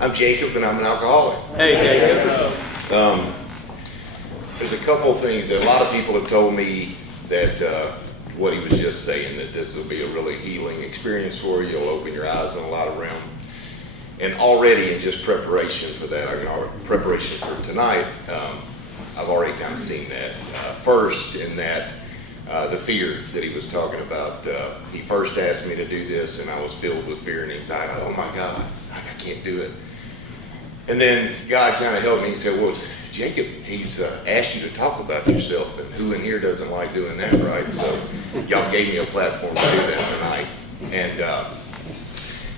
I'm Jacob, and I'm an alcoholic. Hey, Jacob. There's a couple of things that a lot of people have told me that what he was just saying, that this will be a really healing experience for you. You'll open your eyes in a lot of realm. And already in just preparation for that, preparation for tonight, I've already kind of seen that. First, in that the fear that he was talking about. He first asked me to do this, and I was filled with fear and anxiety. Oh my God, I can't do it. And then God kind of helped me. He said, well, Jacob, he's asked you to talk about yourself, and who in here doesn't like doing that, right? So y'all gave me a platform to do that tonight. And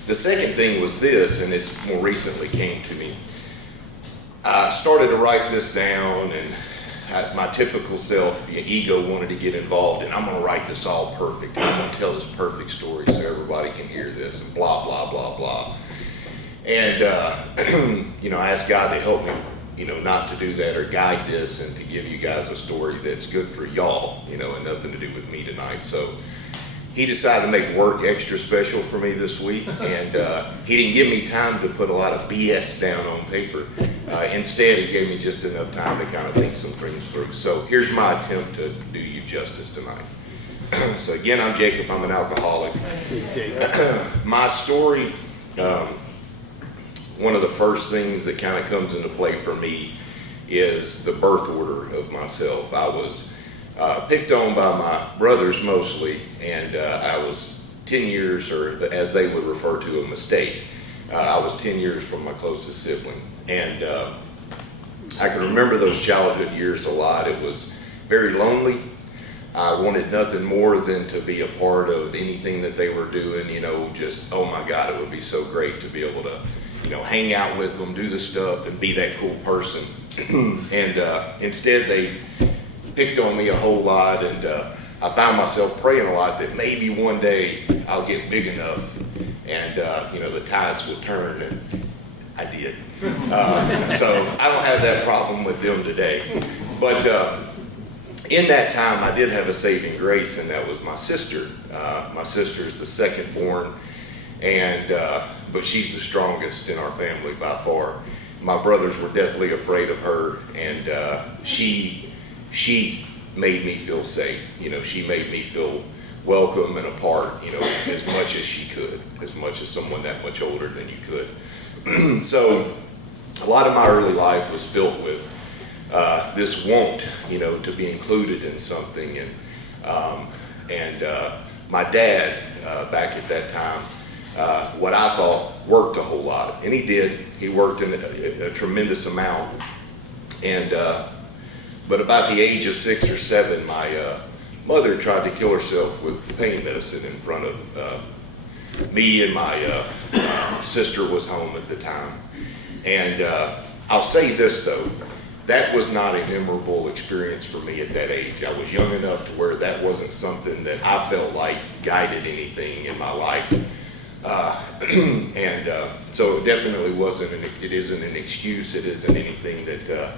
the second thing was this, and it's more recently came to me. I started to write this down, and my typical self, ego, wanted to get involved, and I'm going to write this all perfect. I'm going to tell this perfect story so everybody can hear this, and blah, blah, blah, blah. And, I asked God to help me, not to do that or guide this and to give you guys a story that's good for y'all, and nothing to do with me tonight. So he decided to make work extra special for me this week, and he didn't give me time to put a lot of BS down on paper. Instead, he gave me just enough time to kind of think some things through. So here's my attempt to do you justice tonight. So again, I'm Jacob. I'm an alcoholic. My story, one of the first things that kind of comes into play for me is the birth order of myself. I was picked on by my brothers mostly, and I was 10 years, or as they would refer to, a mistake. I was 10 years from my closest sibling, and I can remember those childhood years a lot. It was very lonely. I wanted nothing more than to be a part of anything that they were doing, just, oh my God, it would be so great to be able to, hang out with them, do the stuff, and be that cool person. And instead, they picked on me a whole lot, and I found myself praying a lot that maybe one day I'll get big enough and the tides will turn, and I did. So I don't have that problem with them today. But in that time, I did have a saving grace, and that was my sister. My sister is the second born, but she's the strongest in our family by far. My brothers were deathly afraid of her, and she made me feel safe. She made me feel welcome and a part, as much as she could, as much as someone that much older than you could. So a lot of my early life was filled with this want, to be included in something. And my dad, back at that time, what I thought worked a whole lot, and he did. He worked in a tremendous amount. And but about the age of 6 or 7, my mother tried to kill herself with pain medicine in front of me, and my sister was home at the time. And I'll say this though, that was not a memorable experience for me at that age. I was young enough to where that wasn't something that I felt like guided anything in my life. So it definitely it isn't an excuse. It isn't anything that,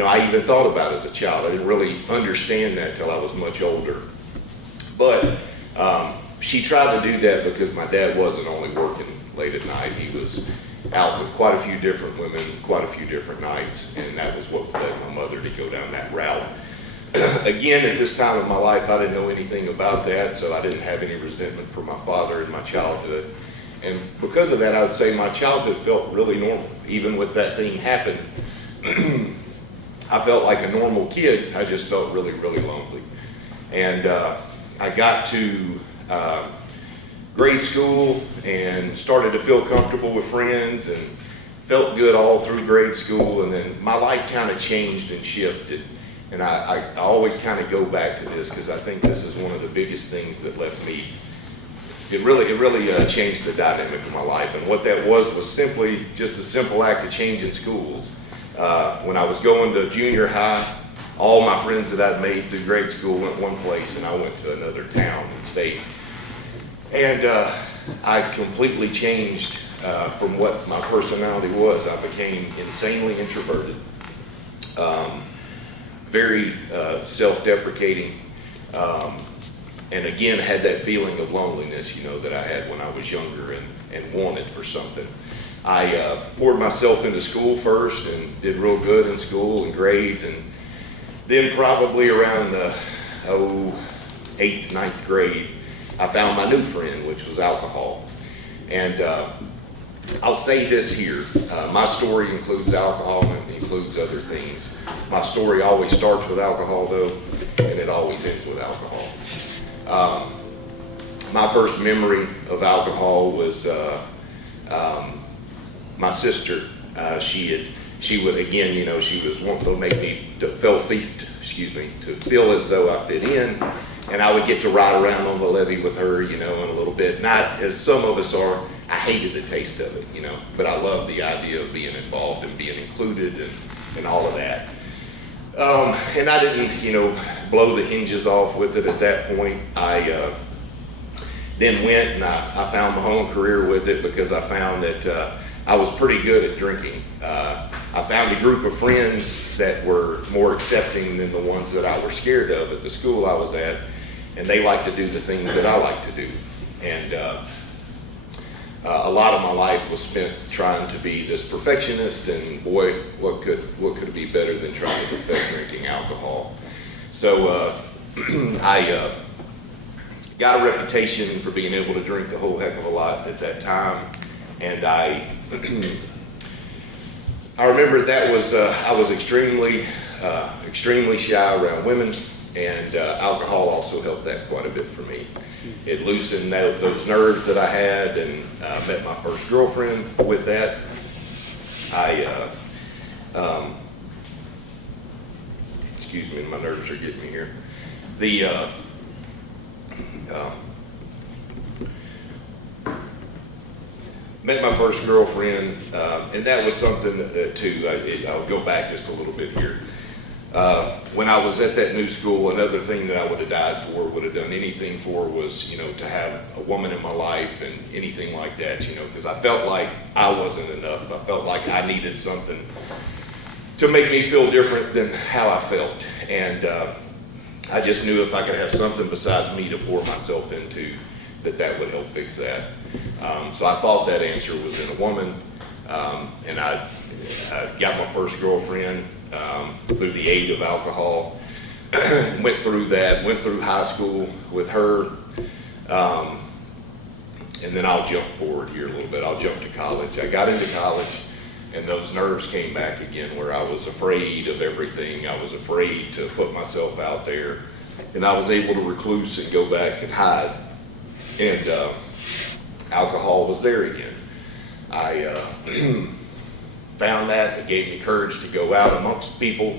I even thought about as a child. I didn't really understand that till I was much older. But she tried to do that because my dad wasn't only working late at night. He was out with quite a few different women, quite a few different nights, and that was what led my mother to go down that route. Again, at this time of my life, I didn't know anything about that, so I didn't have any resentment for my father in my childhood. And because of that, I would say my childhood felt really normal. Even with that thing happen, I felt like a normal kid. I just felt really, really lonely. And I got to grade school and started to feel comfortable with friends and felt good all through grade school. And then my life kind of changed and shifted. And I always kind of go back to this because I think this is one of the biggest things that left me. It really changed the dynamic of my life. And what that was simply just a simple act of changing schools. When I was going to junior high, all my friends that I'd made through grade school went one place, and I went to another town and state. And I completely changed from what my personality was. I became insanely introverted, very self-deprecating, and again had that feeling of loneliness, that I had when I was younger and wanted for something. I poured myself into school first and did real good in school and grades, and then probably around the 8th, 9th grade, I found my new friend, which was alcohol. And I'll say this here, my story includes alcohol and it includes other things. My story always starts with alcohol though, and it always ends with alcohol. My first memory of alcohol was my sister. She would, again, you know, she was wanting to make me to feel as though I fit in, and I would get to ride around on the levee with her, you know, in a little bit. Not as some of us are. I hated the taste of it, you know, but I loved the idea of being involved and being included and all of that. And I didn't, you know, blow the hinges off with it at that point. I then went and I found my own career with it because I found that I was pretty good at drinking. I found a group of friends that were more accepting than the ones that I was scared of at the school I was at, and they liked to do the things that I like to do. And a lot of my life was spent trying to be this perfectionist, and boy, what could be better than trying to perfect drinking alcohol? So I got a reputation for being able to drink a whole heck of a lot at that time, and I remember that was I was extremely shy around women, and alcohol also helped that quite a bit for me. It loosened those nerves that I had, and met my first girlfriend with that. Excuse me, my nerves are getting me here. Met my first girlfriend, and that was something too. I'll go back just a little bit here. When I was at that new school, another thing that I would have died for, would have done anything for, was, you know, to have a woman in my life and anything like that, you know, because I felt like I wasn't enough. I felt like I needed something to make me feel different than how I felt. And I just knew if I could have something besides me to pour myself into, that would help fix that. So I thought that answer was in a woman, and I got my first girlfriend through the aid of alcohol. Went through that, went through high school with her, and then I'll jump forward here a little bit. I'll jump to college. I got into college, and those nerves came back again, where I was afraid of everything. I was afraid to put myself out there, and I was able to recluse and go back and hide. And alcohol was there again. I found that. It gave me courage to go out amongst people.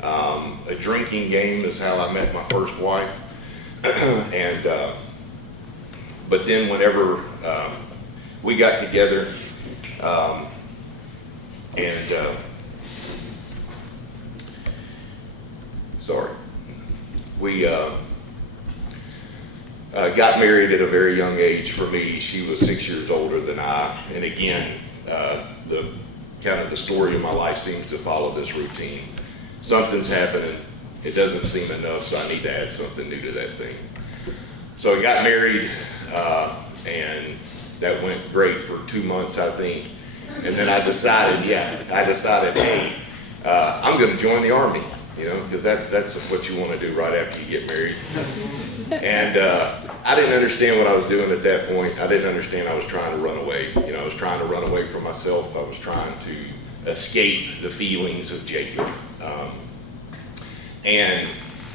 A drinking game is how I met my first wife. And but then whenever we got together, we got married at a very young age. For me, she was 6 years older than I, and again, the story of my life seems to follow this routine. Something's happening, it doesn't seem enough, so I need to add something new to that thing. So I got married, and that went great for 2 months, I think, and then I decided, hey, I'm going to join the Army. You know, because that's what you want to do right after you get married. And I didn't understand what I was doing at that point. I didn't understand I was trying to run away. You know, I was trying to run away from myself. I was trying to escape the feelings of Jacob. And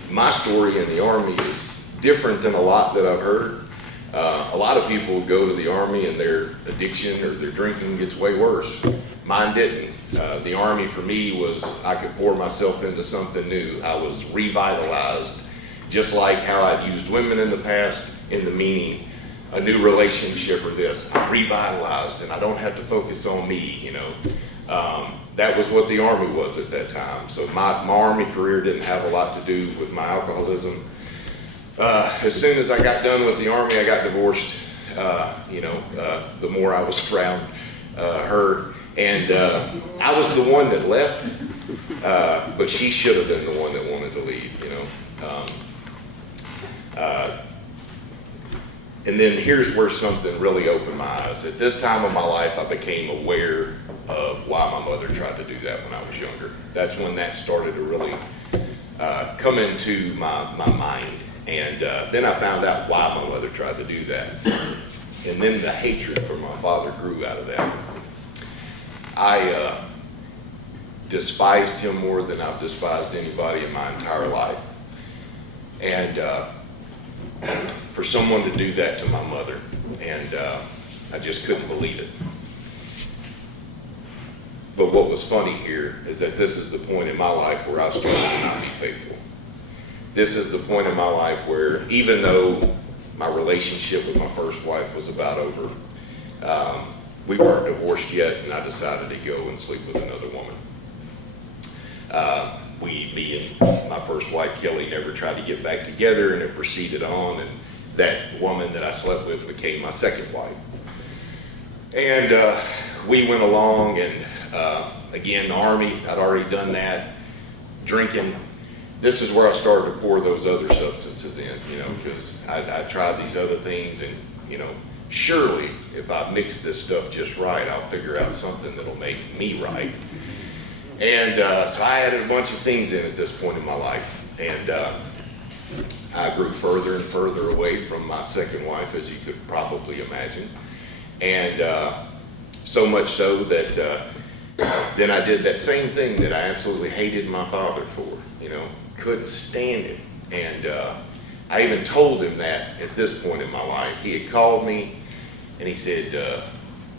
my story in the Army is different than a lot that I've heard. A lot of people go to the Army and their addiction or their drinking gets way worse. Mine didn't. The Army for me was, I could pour myself into something new. I was revitalized, just like how I'd used women in the past, in the meaning a new relationship or this. I'm revitalized and I don't have to focus on me, you know. That was what the Army was at that time. So my Army career didn't have a lot to do with my alcoholism. As soon as I got done with the Army, I got divorced, the more I was around her. And I was the one that left, but she should have been the one that wanted to leave, you know. And then here's where something really opened my eyes. At this time of my life, I became aware of why my mother tried to do that when I was younger. That's when that started to really come into my mind. And then I found out why my mother tried to do that. And then the hatred for my father grew out of that. I despised him more than I've despised anybody in my entire life. And for someone to do that to my mother, and I just couldn't believe it. But what was funny here is that this is the point in my life where I started to not be faithful. This is the point in my life where, even though my relationship with my first wife was about over, we weren't divorced yet, and I decided to go and sleep with another woman. Me and my first wife, Kelly, never tried to get back together, and it proceeded on, and that woman that I slept with became my second wife. And we went along, and again, the Army, I'd already done that. Drinking, this is where I started to pour those other substances in, because I tried these other things, and, surely if I mix this stuff just right, I'll figure out something that'll make me right. And so I added a bunch of things in at this point in my life, and I grew further and further away from my second wife, as you could probably imagine. And so much so that then I did that same thing that I absolutely hated my father for, couldn't stand him. And I even told him that at this point in my life. He had called me and he said,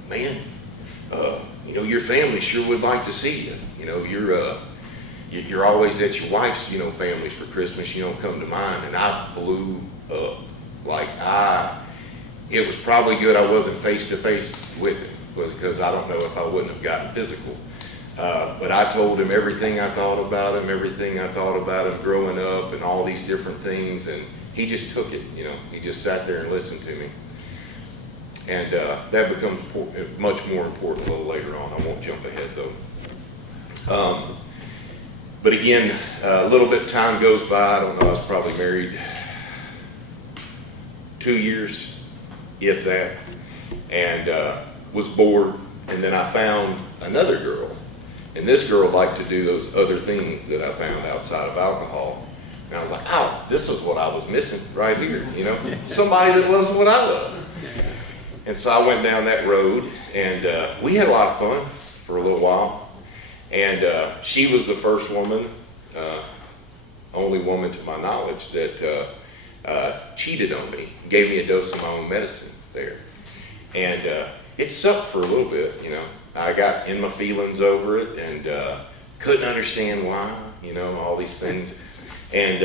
man, your family sure would like to see you. You're always at your wife's, families for Christmas. You don't come to mine. And I blew up. It was probably good I wasn't face to face with him, because I don't know if I wouldn't have gotten physical. But I told him everything I thought about him growing up and all these different things. And he just took it, he just sat there and listened to me. And that becomes much more important a little later on. I won't jump ahead though. But again, a little bit of time goes by. I don't know, I was probably married 2 years, if that, and was bored. And then I found another girl. And this girl liked to do those other things that I found outside of alcohol. And I was like, oh, this is what I was missing right here, somebody that loves what I love. And so I went down that road, and we had a lot of fun for a little while. And she was the first woman, only woman to my knowledge, that cheated on me, gave me a dose of my own medicine there. And it sucked for a little bit, I got in my feelings over it, and couldn't understand why, all these things. And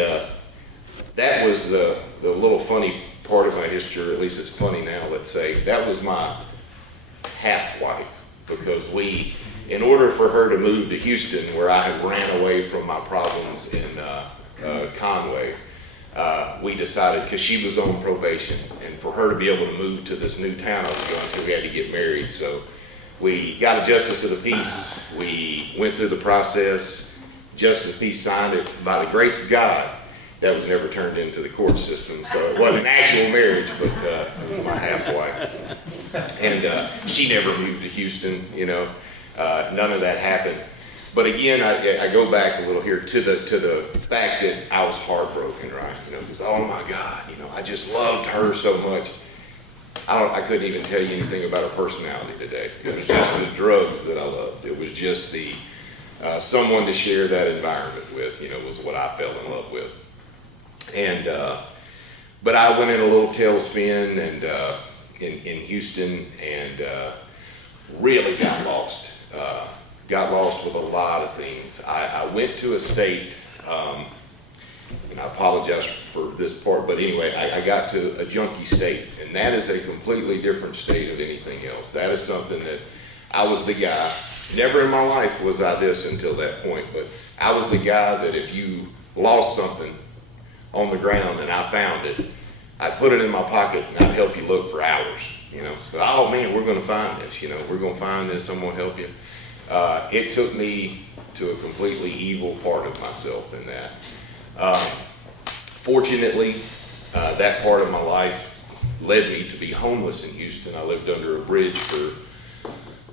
that was the little funny part of my history, or at least it's funny now, let's say. That was my half-wife, because in order for her to move to Houston, where I had ran away from my problems in Conway, we decided, because she was on probation, and for her to be able to move to this new town I was going to, we had to get married. So we got a justice of the peace. We went through the process. Justice of the peace signed it. By the grace of God, that was never turned into the court system. So it wasn't an actual marriage, but it was my half-wife. And she never moved to Houston, none of that happened. But again, I go back a little here to the fact that I was heartbroken, right? Because, oh my God, I just loved her so much. I couldn't even tell you anything about her personality today. It was just the drugs that I loved. It was just the someone to share that environment with, was what I fell in love with. And but I went in a little tailspin and in Houston, and really got lost. Got lost with a lot of things. I went to a state, and I apologize for this part, but anyway, I got to a junkie state, and that is a completely different state of anything else. That is something that I was the guy. Never in my life was I this until that point, but I was the guy that if you lost something on the ground and I found it, I'd put it in my pocket and I'd help you look for hours. Oh man, we're going to find this. We're going to find this. Someone help you. It took me to a completely evil part of myself in that. Fortunately, that part of my life led me to be homeless in Houston. I lived under a bridge for,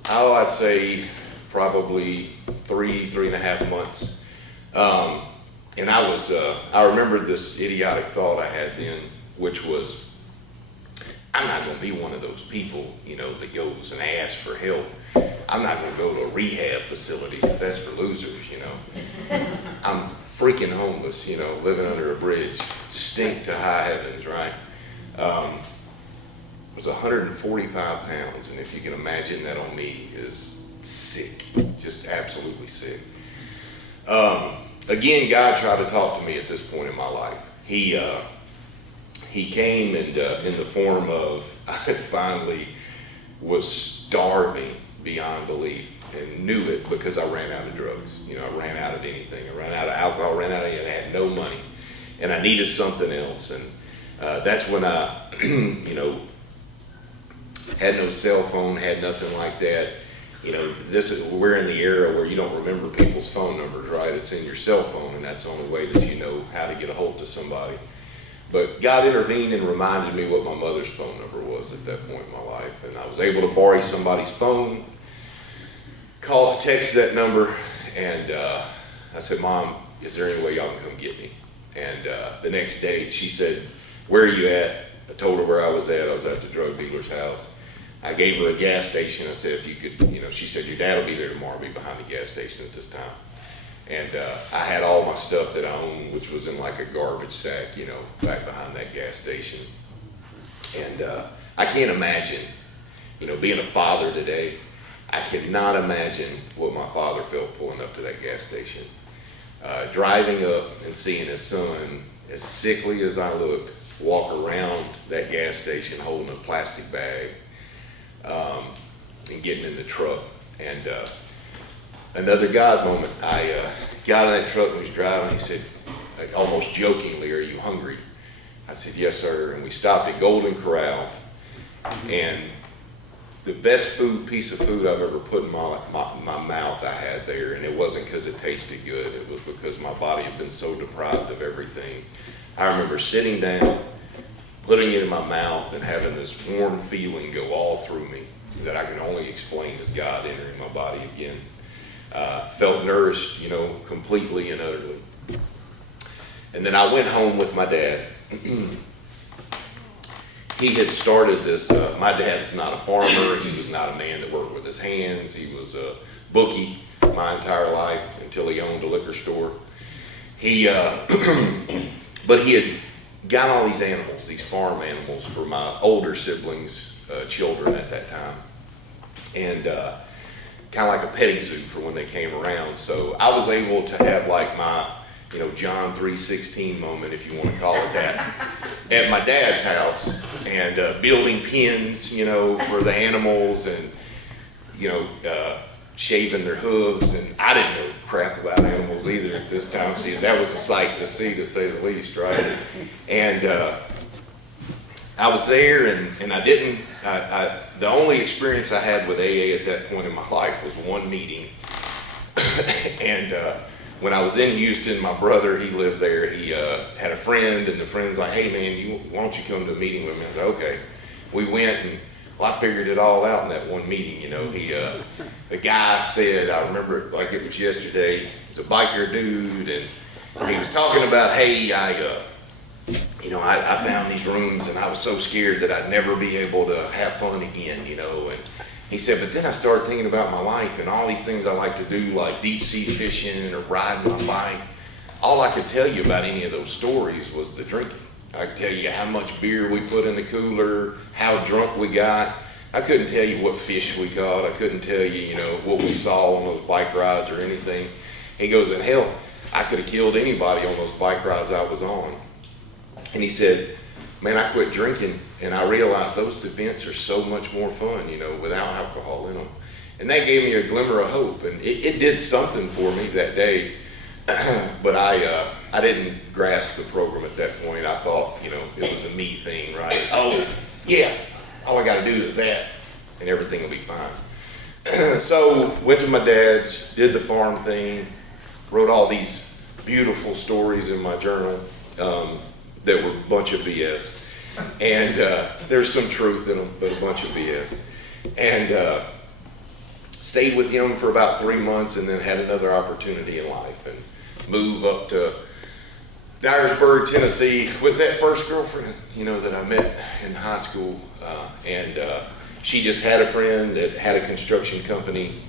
I'd say probably 3.5 months. And I remembered this idiotic thought I had then, which was, I'm not going to be one of those people, that goes and asks for help. I'm not going to go to a rehab facility because that's for losers, I'm freaking homeless, living under a bridge, stink to high heavens, right? I was 145 pounds, and if you can imagine that on me is sick, just absolutely sick. Again, God tried to talk to me at this point in my life. He came and in the form of, I finally was starving beyond belief and knew it because I ran out of drugs. I ran out of anything. I ran out of alcohol, ran out of it, and I had no money. And I needed something else. And that's when I, had no cell phone, had nothing like that. We're in the era where you don't remember people's phone numbers, right? It's in your cell phone, and that's the only way that you know how to get a hold of somebody. But God intervened and reminded me what my mother's phone number was at that point in my life. And I was able to borrow somebody's phone, text that number, and I said, Mom, is there any way y'all can come get me? And the next day she said, where are you at? I told her where I was at. I was at the drug dealer's house. I gave her a gas station. I said, if you could, she said, your dad will be there tomorrow. I'll be behind the gas station at this time. And I had all my stuff that I owned, which was in like a garbage sack, back behind that gas station. And I can't imagine, being a father today, I cannot imagine what my father felt pulling up to that gas station. Driving up and seeing his son, as sickly as I looked, walk around that gas station holding a plastic bag and getting in the truck. And another God moment, I got in that truck and was driving. He said, almost jokingly, are you hungry? I said, yes, sir. And we stopped at Golden Corral, and the best piece of food I've ever put in my mouth I had there, and it wasn't because it tasted good. It was because my body had been so deprived of everything. I remember sitting down, putting it in my mouth, and having this warm feeling go all through me that I can only explain as God entering my body again. Felt nourished, completely and utterly. And then I went home with my dad. He had started this, my dad is not a farmer. He was not a man that worked with his hands. He was a bookie my entire life until he owned a liquor store. But he had got all these animals, these farm animals for my older siblings' children at that time. And kind of like a petting zoo for when they came around. So I was able to have like my, John 3:16 moment, if you want to call it that, at my dad's house, and building pens, for the animals, and, shaving their hooves. And I didn't know crap about animals either at this time. See, that was a sight to see, to say the least, right? And I was there, and I didn't, the only experience I had with AA at that point in my life was one meeting. And when I was in Houston, my brother, he lived there, he had a friend, and the friend's like, hey man, why don't you come to a meeting with me? I said, okay. We went, and I figured it all out in that one meeting. The guy said, I remember it like it was yesterday, he's a biker dude, and he was talking about, hey, I found these rooms, and I was so scared that I'd never be able to have fun again, and he said, but then I started thinking about my life and all these things I like to do, like deep sea fishing or riding my bike. All I could tell you about any of those stories was the drinking. I could tell you how much beer we put in the cooler, how drunk we got. I couldn't tell you what fish we caught. I couldn't tell you, what we saw on those bike rides or anything. He goes, and hell, I could have killed anybody on those bike rides I was on. And he said, man, I quit drinking, and I realized those events are so much more fun, without alcohol in them. And that gave me a glimmer of hope, and it did something for me that day. But I didn't grasp the program at that point. I thought, it was a me thing, right? Oh, yeah, all I got to do is that, and everything will be fine. So went to my dad's, did the farm thing, wrote all these beautiful stories in my journal that were a bunch of BS. And there's some truth in them, but a bunch of BS. And stayed with him for about 3 months, and then had another opportunity in life and move up to Dyersburg, Tennessee with that first girlfriend, that I met in high school. And she just had a friend that had a construction company,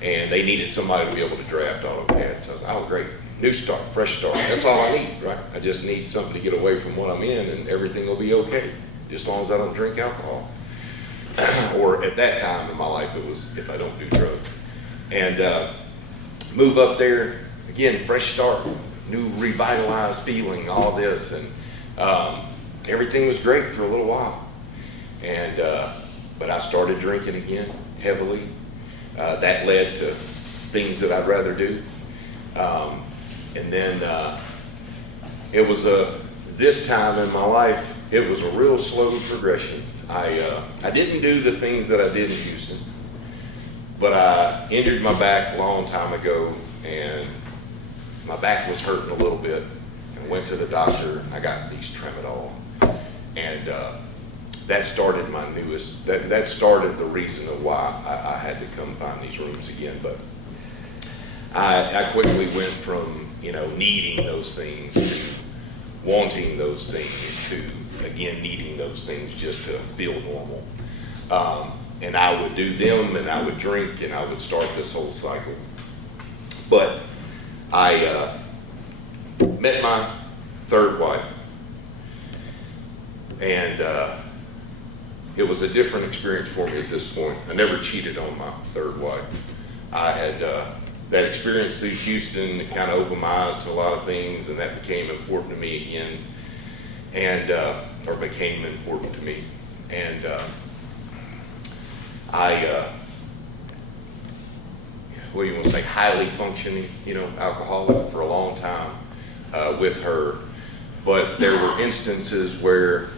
and they needed somebody to be able to draft AutoCAD. So I was like, oh, great. New start, fresh start. That's all I need, right? I just need something to get away from what I'm in, and everything will be okay, just as long as I don't drink alcohol. Or at that time in my life, it was if I don't do drugs. And move up there, again, fresh start, new revitalized feeling, all this. And everything was great for a little while. And but I started drinking again, heavily. That led to things that I'd rather do. And then it was this time in my life, it was a real slow progression. I didn't do the things that I did in Houston, but I injured my back a long time ago, and my back was hurting a little bit, and went to the doctor. I got these tramadol, and that started my newest, that started the reason of why I had to come find these rooms again. But I quickly went from, needing those things to wanting those things to, again, needing those things just to feel normal. And I would do them, and I would drink, and I would start this whole cycle. But I met my third wife, and it was a different experience for me at this point. I never cheated on my third wife. I had that experience through Houston. It kind of opened my eyes to a lot of things, and that became important to me again, and or became important to me. And what do you want to say, highly functioning, alcoholic for a long time with her. But there were instances where,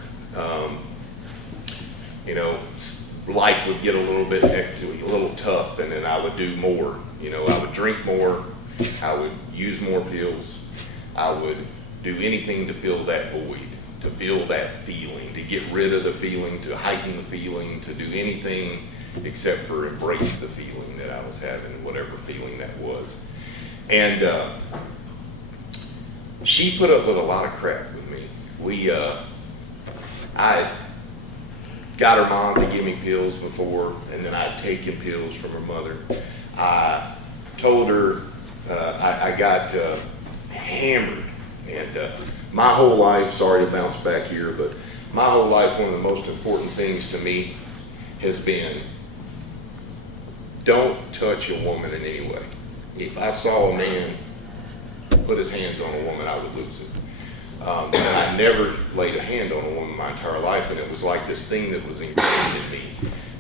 life would get a little tough, and then I would do more. I would drink more, I would use more pills, I would do anything to fill that void, to feel that feeling, to get rid of the feeling, to heighten the feeling, to do anything except for embrace the feeling that I was having, whatever feeling that was. And she put up with a lot of crap with me. I got her mom to give me pills before, and then I'd taken pills from her mother. I told her I got hammered, and my whole life, sorry to bounce back here, but my whole life, one of the most important things to me has been, don't touch a woman in any way. If I saw a man put his hands on a woman, I would lose it. And I never laid a hand on a woman my entire life, and it was like this thing that was ingrained in me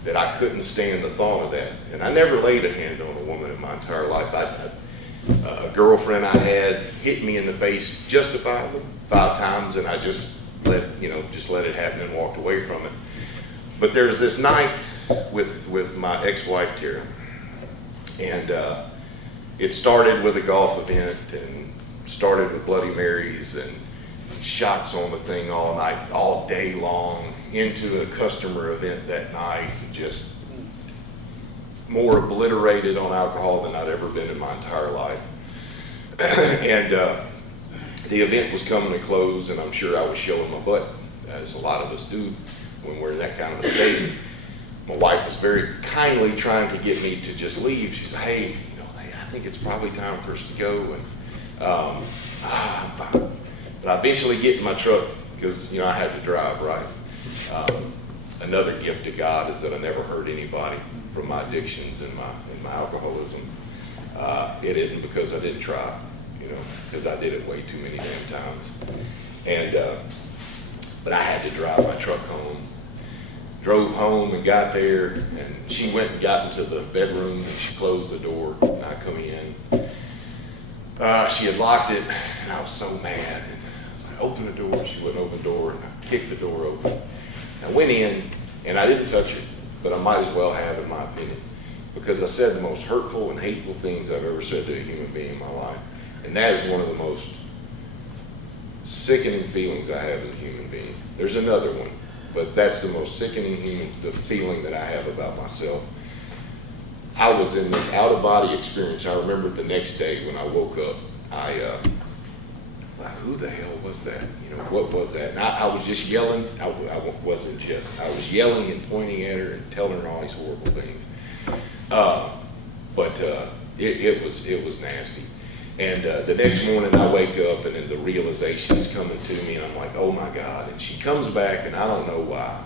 that I couldn't stand the thought of that. And I never laid a hand on a woman in my entire life. A girlfriend I had hit me in the face justifiably 5 times, and I just let it happen and walked away from it. But there was this night with my ex-wife Tara, and it started with a golf event, and started with Bloody Marys and shots on the thing all night, all day long, into a customer event that night, just more obliterated on alcohol than I'd ever been in my entire life. And the event was coming to close, and I'm sure I was shelling my butt, as a lot of us do when we're in that kind of a state. My wife was very kindly trying to get me to just leave. She said, hey, I think it's probably time for us to go, and I'm fine. But I eventually get in my truck, because I had to drive, right? Another gift of God is that I never hurt anybody from my addictions and my alcoholism. It isn't because I didn't try, because I did it way too many damn times. And but I had to drive my truck home. Drove home and got there, and she went and got into the bedroom, and she closed the door, and I come in. She had locked it, and I was so mad. And I was like, open the door. She wouldn't open the door, and I kicked the door open. I went in, and I didn't touch it, but I might as well have, in my opinion, because I said the most hurtful and hateful things I've ever said to a human being in my life. And that is one of the most sickening feelings I have as a human being. There's another one, but that's the most sickening the feeling that I have about myself. I was in this out-of-body experience. I remember the next day when I woke up, who the hell was that? What was that? And I was just yelling. I was yelling and pointing at her and telling her all these horrible things. But it was nasty. And the next morning I wake up and then the realization is coming to me and I'm like, oh my God. And she comes back and I don't know why,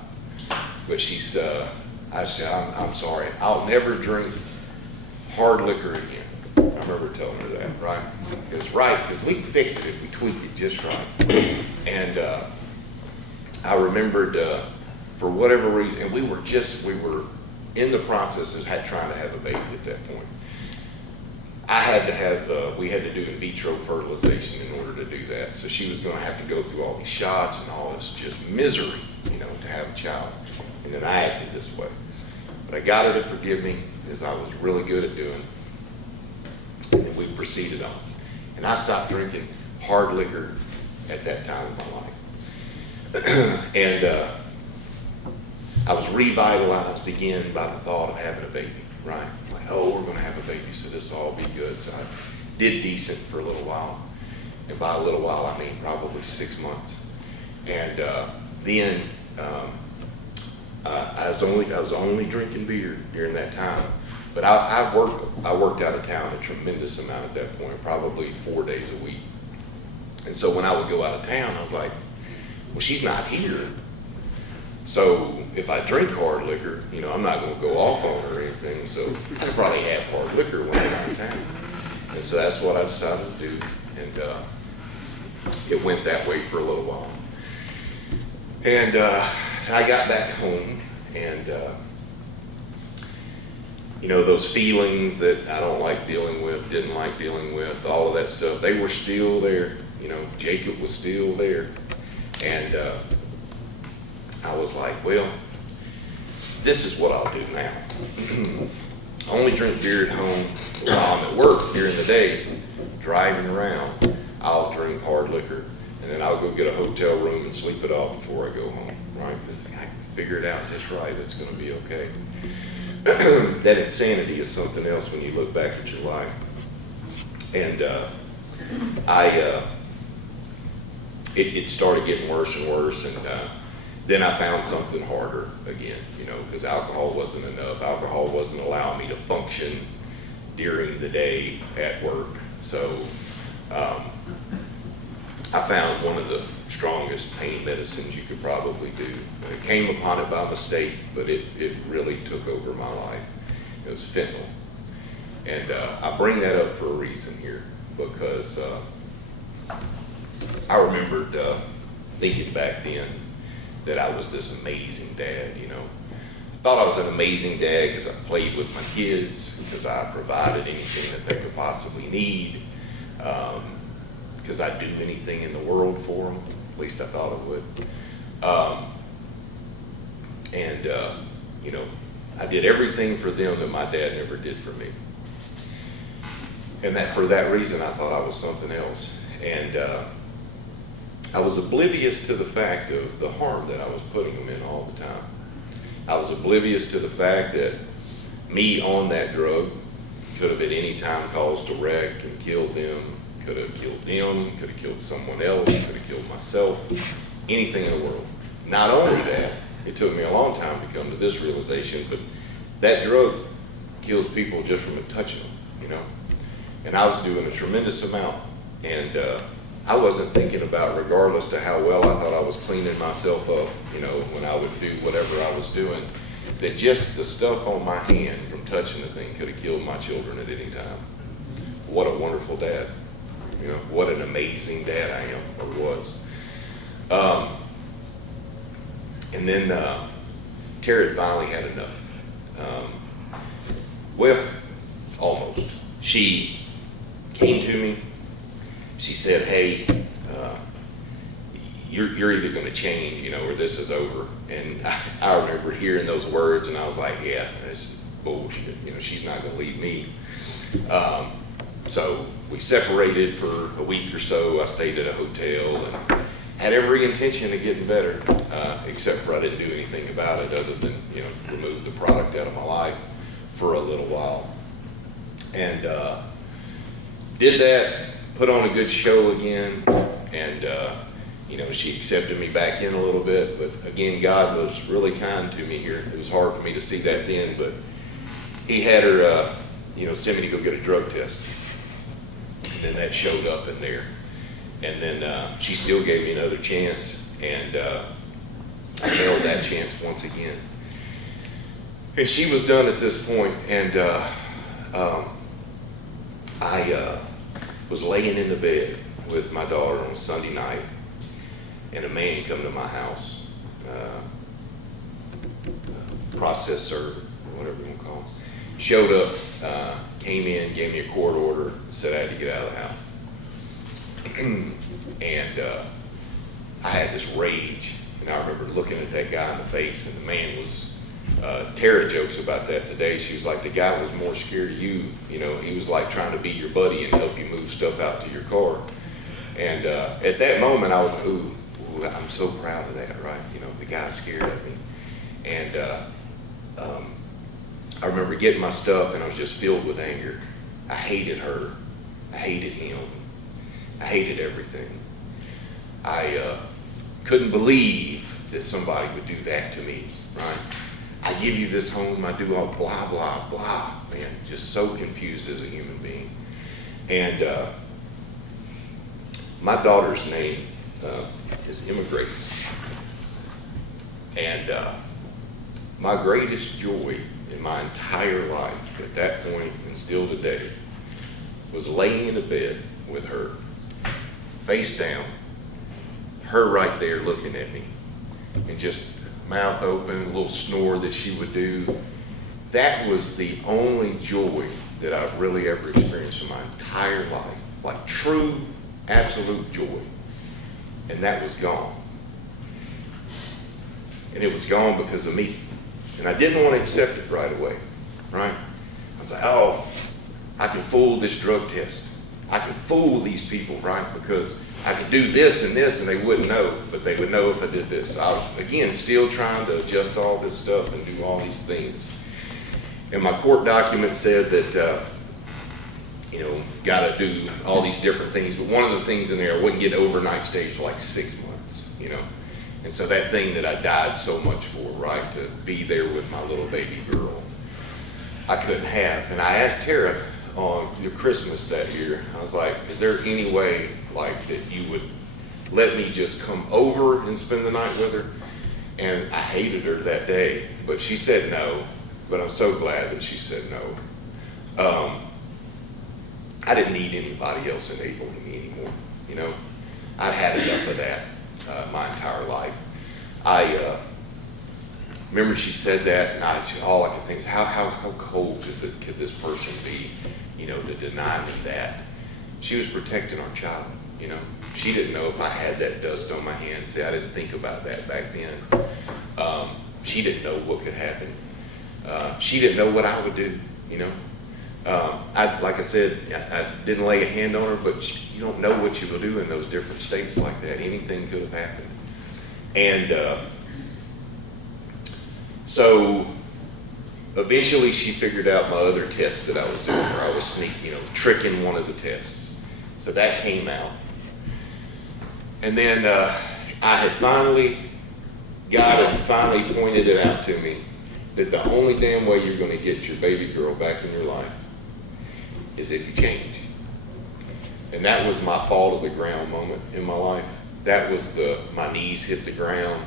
but I said, I'm sorry, I'll never drink hard liquor again. I remember telling her that, right? It's right, because we can fix it if we tweak it just right. And I remembered, for whatever reason, and we were in the process of trying to have a baby at that point. We had to do in vitro fertilization in order to do that. So she was going to have to go through all these shots and all this just misery, to have a child. And then I acted this way. But I got her to forgive me, as I was really good at doing. And we proceeded on. And I stopped drinking hard liquor at that time in my life. And I was revitalized again by the thought of having a baby, right? Like, oh, we're going to have a baby, so this will all be good. So I did decent for a little while. And by a little while, I mean probably 6 months. And then I was only drinking beer during that time. But I worked out of town a tremendous amount at that point, probably 4 days a week. And so when I would go out of town, I was like, well, she's not here. So if I drink hard liquor, I'm not going to go off on her or anything. So I could probably have hard liquor when I'm out of town. And so that's what I decided to do. And it went that way for a little while. And I got back home and those feelings that I don't like dealing with, didn't like dealing with, all of that stuff, they were still there. Jacob was still there. And I was like, well, this is what I'll do now. I only drink beer at home while I'm at work during the day. Driving around, I'll drink hard liquor. And then I'll go get a hotel room and sleep it off before I go home, right? Because I can figure it out just right. It's going to be okay. That insanity is something else when you look back at your life. And it started getting worse and worse. And then I found something harder again, because alcohol wasn't enough. Alcohol wasn't allowing me to function during the day at work. So I found one of the strongest pain medicines you could probably do. I came upon it by mistake, but it really took over my life. It was fentanyl. And I bring that up for a reason here, because I remembered thinking back then that I was this amazing dad, I thought I was an amazing dad because I played with my kids, because I provided anything that they could possibly need, because I'd do anything in the world for them. At least I thought I would. I did everything for them that my dad never did for me. And for that reason, I thought I was something else. And I was oblivious to the fact of the harm that I was putting them in all the time. I was oblivious to the fact that me on that drug could have at any time caused a wreck and killed them. Could have killed them, could have killed someone else, could have killed myself, anything in the world. Not only that, it took me a long time to come to this realization, but that drug kills people just from touching them, And I was doing a tremendous amount, and I wasn't thinking about, regardless to how well I thought I was cleaning myself up, when I would do whatever I was doing, that just the stuff on my hand from touching the thing could have killed my children at any time. What a wonderful dad. What an amazing dad I am, or was. And then Tara finally had enough. Well, almost. She came to me. She said, hey, you're either going to change, or this is over. And I remember hearing those words, and I was like, yeah, that's bullshit. She's not going to leave me. So we separated for a week or so. I stayed at a hotel and had every intention of getting better, except for I didn't do anything about it other than, remove the product out of my life for a little while. And did that, put on a good show again, and she accepted me back in a little bit. But again, God was really kind to me here. It was hard for me to see that then, but he had her, send me to go get a drug test. And then that showed up in there. And then she still gave me another chance, and I failed that chance once again. And she was done at this point, and I was laying in the bed with my daughter on Sunday night, and a man come to my house, process server, whatever you want to call him, showed up, came in, gave me a court order, said I had to get out of the house. And I had this rage, and I remember looking at that guy in the face, and the man was, Tara jokes about that today. She was like, the guy was more scared of you. He was like trying to be your buddy and help you move stuff out to your car. And at that moment, I was like, ooh, I'm so proud of that, right? The guy's scared of me. And I remember getting my stuff, and I was just filled with anger. I hated her. I hated him. I hated everything. I couldn't believe that somebody would do that to me, right? I give you this home, I do all blah, blah, blah. Man, just so confused as a human being. And my daughter's name is Emma Grace. And my greatest joy in my entire life at that point and still today was laying in a bed with her, face down, her right there looking at me, and just mouth open, a little snore that she would do. That was the only joy that I've really ever experienced in my entire life, like true, absolute joy. And that was gone. And it was gone because of me. And I didn't want to accept it right away, right? I was like, oh, I can fool this drug test. I can fool these people, right? Because I could do this, and they wouldn't know, but they would know if I did this. I was, again, still trying to adjust all this stuff and do all these things. And my court document said that, got to do all these different things. But one of the things in there, I wouldn't get overnight stays for like 6 months, And so that thing that I died so much for, right, to be there with my little baby girl, I couldn't have. And I asked Tara on your Christmas that year, I was like, is there any way like that you would let me just come over and spend the night with her? And I hated her that day, but she said no. But I'm so glad that she said no. I didn't need anybody else enabling me anymore. I'd had enough of that my entire life. I remember she said that, and all I could think is how cold could this person be, to deny me that. She was protecting our child, She didn't know if I had that dust on my hands. I didn't think about that back then. She didn't know what could happen. She didn't know what I would do, like I said, I didn't lay a hand on her, but you don't know what you will do in those different states like that. Anything could have happened. And so eventually she figured out my other tests that I was doing, where I was sneaking, tricking one of the tests. So that came out. And then I had God had finally pointed it out to me that the only damn way you're going to get your baby girl back in your life is if you change. And that was my fall to the ground moment in my life. That was my knees hit the ground,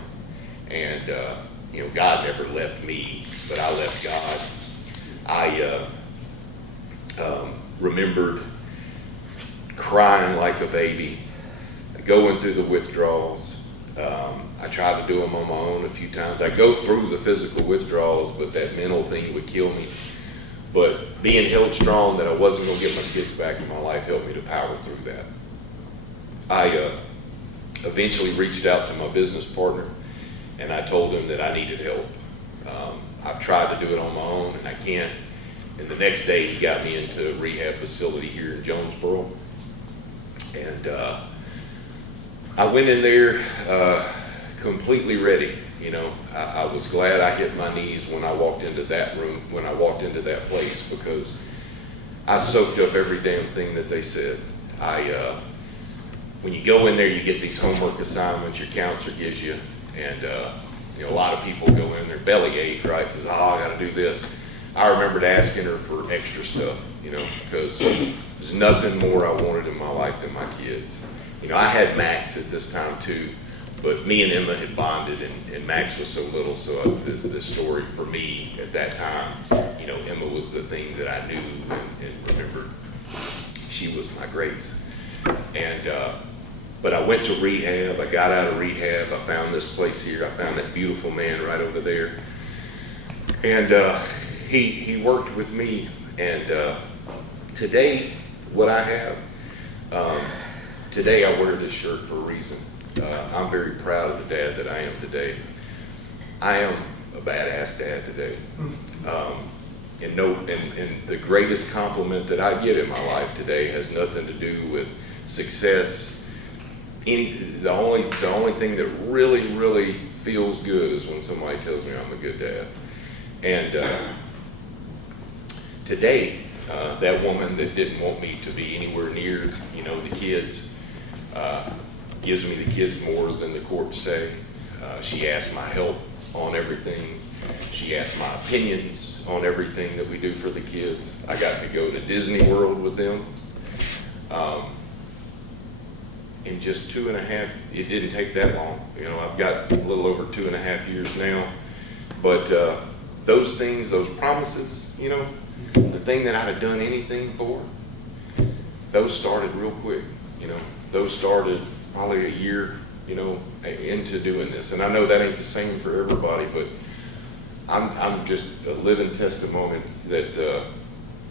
and God never left me, but I left God. I remembered crying like a baby, going through the withdrawals. I tried to do them on my own a few times. I go through the physical withdrawals, but that mental thing would kill me. But being held strong that I wasn't going to get my kids back in my life helped me to power through that. I eventually reached out to my business partner, and I told him that I needed help. I've tried to do it on my own, and I can't. And the next day he got me into a rehab facility here in Jonesboro. And I went in there completely ready. I was glad I hit my knees when I walked into that room, when I walked into that place, because I soaked up every damn thing that they said. When you go in there, you get these homework assignments your counselor gives you, and a lot of people go in there belly ache, right? Because I got to do this. I remembered asking her for extra stuff, because there's nothing more I wanted in my life than my kids. I had Max at this time too, but me and Emma had bonded, and Max was so little. So the story for me at that time, Emma was the thing that I knew and remembered. She was my grace. And but I went to rehab. I got out of rehab. I found this place here. I found that beautiful man right over there. And he worked with me. And today, what I have, today I wear this shirt for a reason. I'm very proud of the dad that I am today. I am a badass dad today. And the greatest compliment that I get in my life today has nothing to do with success. The only thing that really feels good is when somebody tells me I'm a good dad. And today, that woman that didn't want me to be anywhere near, the kids, gives me the kids more than the court say. She asked my help on everything. She asked my opinions on everything that we do for the kids. I got to go to Disney World with them. In just 2.5, it didn't take that long. I've got a little over 2.5 years now. But those things, those promises, the thing that I'd have done anything for, those started real quick. Those started probably a year, into doing this. And I know that ain't the same for everybody, but I'm just a living testimony that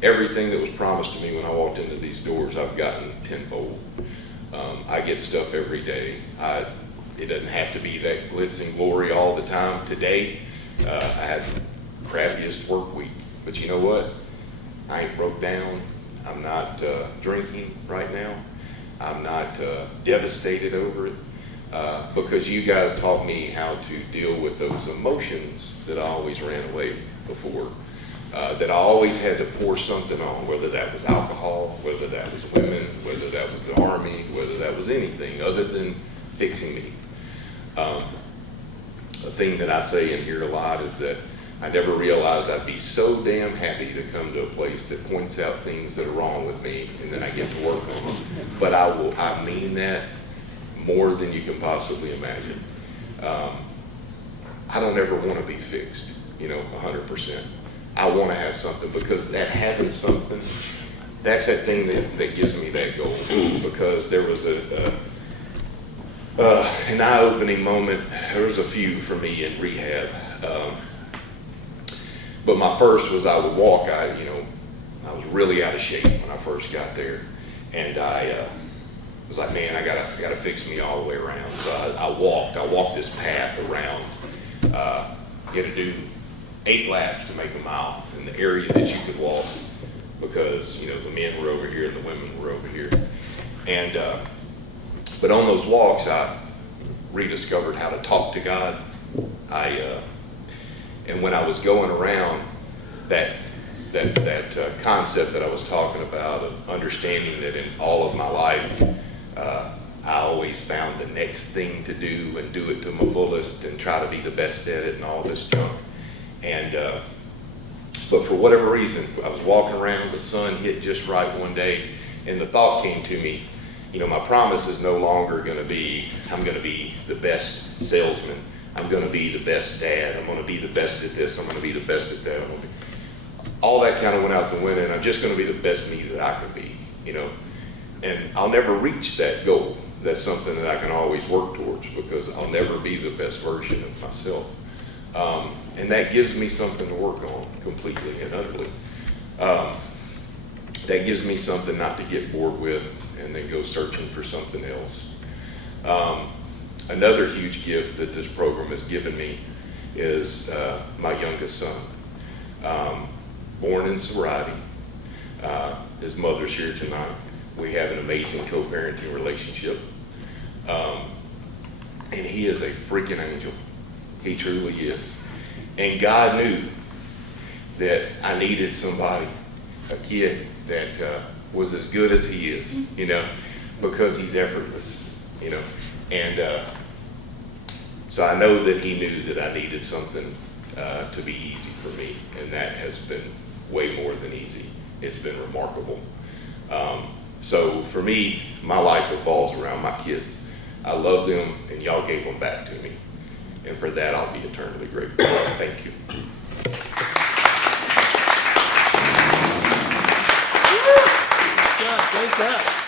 everything that was promised to me when I walked into these doors, I've gotten tenfold. I get stuff every day. It doesn't have to be that glitz and glory all the time. Today, I had the crappiest work week. But you know what? I ain't broke down. I'm not drinking right now. I'm not devastated over it. Because you guys taught me how to deal with those emotions that I always ran away before. That I always had to pour something on, whether that was alcohol, whether that was women, whether that was the army, whether that was anything other than fixing me. A thing that I say in here a lot is that I never realized I'd be so damn happy to come to a place that points out things that are wrong with me, and then I get to work on them. But I mean that more than you can possibly imagine. I don't ever want to be fixed, 100%. I want to have something, because that having something, that's that thing that gives me that goal. Because there was an eye-opening moment. There was a few for me in rehab. But my first was I would walk. I was really out of shape when I first got there. And I was like, man, I gotta fix me all the way around. So I walked this path around. You had to do 8 laps to make a mile in the area that you could walk, because the men were over here and the women were over here. And but on those walks, I rediscovered how to talk to God. And when I was going around, that concept that I was talking about of understanding that in all of my life, I always found the next thing to do and do it to my fullest and try to be the best at it and all this junk. And but for whatever reason, I was walking around, the sun hit just right one day, and the thought came to me, my promise is no longer going to be, I'm going to be the best salesman. I'm going to be the best dad. I'm going to be the best at this. I'm going to be the best at that. All that kind of went out the window, and I'm just going to be the best me that I can be, And I'll never reach that goal. That's something that I can always work towards, because I'll never be the best version of myself. And that gives me something to work on completely and utterly. That gives me something not to get bored with and then go searching for something else. Another huge gift that this program has given me is my youngest son. born in sobriety. His mother's here tonight. We have an amazing co-parenting relationship. And he is a freaking angel. He truly is. And God knew that I needed somebody, a kid that was as good as he is, you know, because he's effortless, you know. And so I know that he knew that I needed something to be easy for me, and that has been way more than easy. It's been remarkable. So for me, my life revolves around my kids. I love them, and y'all gave them back to me. And for that, I'll be eternally grateful. Thank you. Great job.